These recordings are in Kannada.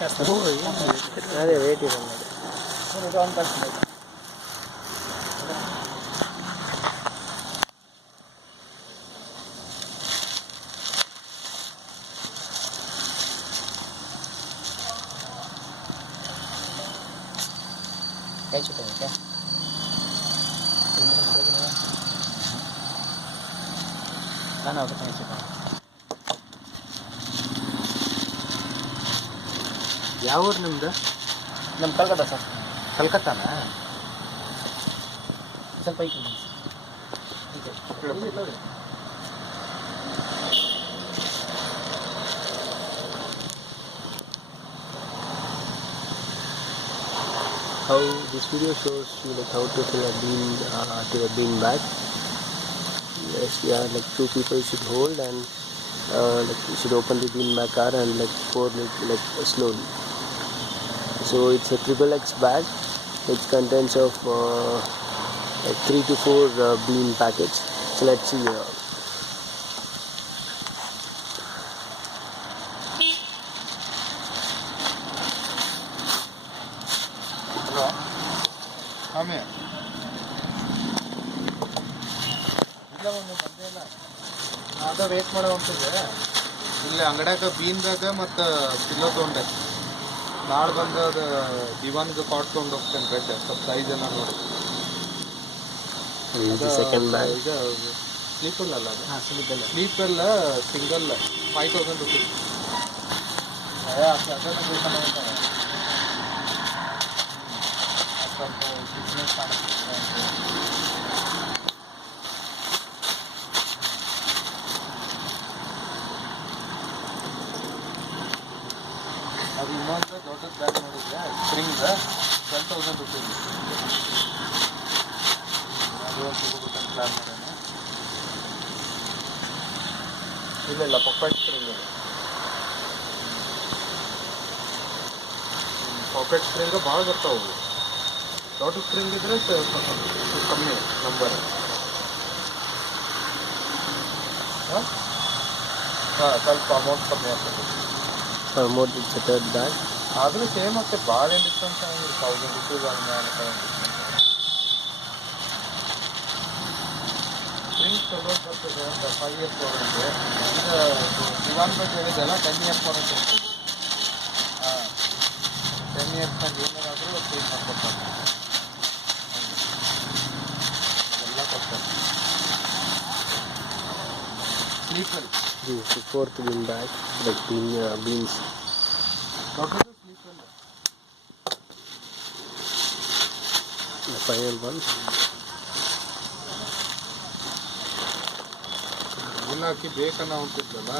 ಅದೇ ವೇಟ್ ಇದೆ क्या चुका है क्या खाना होता है चुका ಯಾವ ಊರು ನಿಮ್ಮದು? ನಮ್ಮ ಕಲ್ಕತ್ತಾ ಸರ್. ಕಲ್ಕತ್ತಾನಾ? ಸ್ವಲ್ಪ ಐತಿ How this video shows you like how to fill a bean to a bean bag. Yes, yeah, like two people should hold and like you should open the bean bag car and like pour it like slowly. So it's a XXX bag which contains of like 3 to 4 bean packets. So let's see. ಆಮೇಲೆ ಇಲ್ಲ ಒಂದು ಬಂದೇ ಇಲ್ಲ ಅದ ವೇಟ್ ಮಾಡೋ ಅಂತಿದೆ ಇಲ್ಲಿ ಅಂಗಡ್ಯಾಗ ಬೀನ್ದಾಗ ಮತ್ತು ಪಿಲ್ಲೋ ತೊಗೊಂಡೆ ನಾಳೆ ಬಂದು ಅದು ದಿವಾನ್ಗೆ ಕಾಟ್ ತೊಗೊಂಡು ಹೋಗ್ತೇನೆ ರೆಡ್ ಸ್ವಲ್ಪ ಸೈಜ್ ಎಲ್ಲ ನೋಡಿ ಸೆಕೆಂಡ್ ಬ್ಯಾಗ್ ಈಗ ಸ್ಲೀಪರ್ ಅಲ್ಲ ಅದು ಹಾಂ ಸ್ಲೀಪಲ್ಲ ಸ್ಲೀಪಲ್ಲ ಸಿಂಗಲ್ 5,000 rupees ಅದನ್ನು ಬೇಕಂತ ಸ್ವಲ್ಪ ಬಿಸ್ನೆಸ್ ಅದು ಇನ್ನೊಂದು ದೊಡ್ಡ ಬ್ಯಾಗ್ ನೋಡಿದ್ರೆ ಸ್ಪ್ರಿಂಗ್ 12,000 rupees ಅದು ಒಂದು ತಗೋಬೇಕಂತ ಪ್ಲಾನ್ ಮಾಡೋಣ ಇಲ್ಲ ಪಾಕೆಟ್ ಸ್ಪ್ರಿಂಗ್ ಇದೆ ಪಾಕೆಟ್ ಸ್ಪ್ರಿಂಗ್ ಭಾಳ ಬರ್ತಾವೆ ದೊಡ್ಡ ಸ್ಪ್ರಿಂಗ್ ಇದ್ರೆ ಕಮ್ಮಿ ನಂಬರ್ ಹಾಂ ಸ್ವಲ್ಪ ಅಮೌಂಟ್ ಕಮ್ಮಿ ಆಗ್ತದೆ more it's a third bag. ಆದರೂ ಸೇಮ್ ಆಗ್ತದೆ ಭಾಳ ಏನು ಡಿಫ್ರೆನ್ಸ್ ಆಗಿಲ್ಲ 1,000 rupees ಸ್ಪ್ರಿಂಗ್ ಚಲೋ ಬರ್ತದೆ ಒಂದು 5 years ವಾರಂಟಿ ಈಗ ದಿವಾನ್ ಬಗ್ಗೆ ಹೇಳಿದೆಲ್ಲ 10 years ವಾರಂಟಿ ಇರ್ತದೆ ಹಾಂ 10 yearsನಾಗ ಏನಾದರೂ ಚೇಂಜ್ ಮಾಡ್ಕೊಡ್ತಾರೆ ಎಲ್ಲ ಕೊಡ್ತಾರೆ sleeper This is the fourth bean bag, like beans. ದೊಡ್ಡದು ಸ್ಲೀಪರ್ The final one. ಇದನ್ನ ಹಾಕಿ ಬೇಕನ್ನ ಅಂತಿದ್ಲಲ್ಲ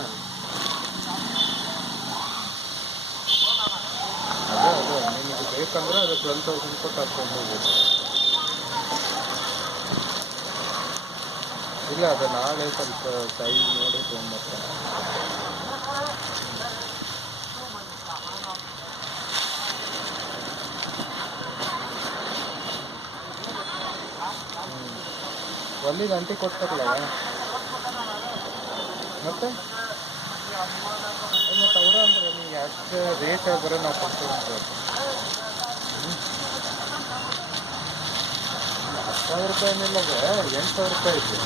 ಅದೇ ನಿನಗೆ ಬೇಕಂದ್ರೆ ಅದು 12,000 ಕೊಟ್ಟು ಹಾಕ್ಕೊಂಡು ಹೋಗ್ಬೋದು ಇಲ್ಲ ಅದು ನಾಳೆ ಸ್ವಲ್ಪ ಸೈಜ್ ನೋಡಿ ತೊಗೊಂಡ್ಬರ್ತಾನೆ ಒಂದು ಗಂಟೆ ಕೊಡ್ತಾರಲ್ಲ ಮತ್ತೆ ಮತ್ತು ಅವರ ಅಂದ್ರೆ ನೀವು ಎಷ್ಟು ರೇಟ್ ಬರೋ ನಾವು ಕೊಡ್ತೇವೆ ಅಂತ 10,000 ರೂಪಾಯಿ ಮೇಲಾಗ 8,000 ರೂಪಾಯಿ ಐತಿ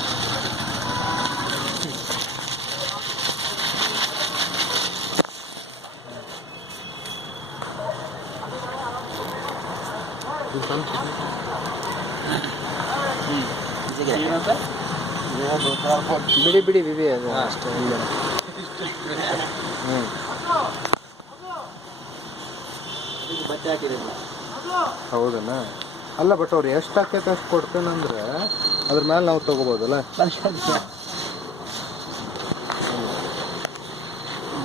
ಬಿಡಿ ಬಿಡಿ ಬಿಡಿ ಅದು ಅಷ್ಟೇ ಬಟ್ಟೆ ಹಾಕಿರಲಿಲ್ಲ ಹೌದಣ್ಣ ಅಲ್ಲ ಬಟ್ ಅವ್ರು ಎಷ್ಟು ಆಕೈತೆ ಅಷ್ಟು ಕೊಡ್ತೇನಂದ್ರೆ ಅದ್ರ ಮೇಲೆ ನಾವು ತೊಗೋಬೋದಲ್ಲ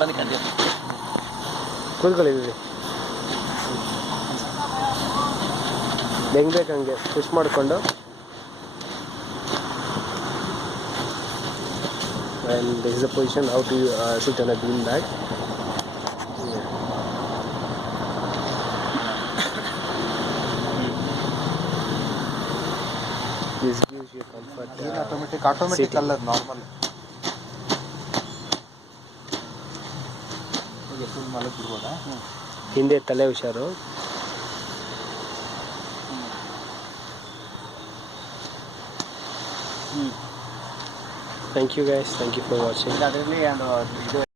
ಬಂದು ಕಂಡಿಲ್ಲ ಕೂತ್ಕೊಳ್ಳಿ ಬಿಡಿ ಹೆಂಗೆ ಬೇಕು ಹಂಗೆ ಪುಷ್ ಮಾಡಿಕೊಂಡು and this is the position how to sit on a bean bag. This gives you comfort. Automatic ಅಲ್ಲ ನಾರ್ಮಲ್ ಫುಲ್ ಮಲಗಿ ಬಿಡ್ಬೋದಾ ಹಿಂದೆ ತಲೆ ಹುಷಾರು. Thank you guys, thank you for watching. ಅದರಲ್ಲಿ ಇದು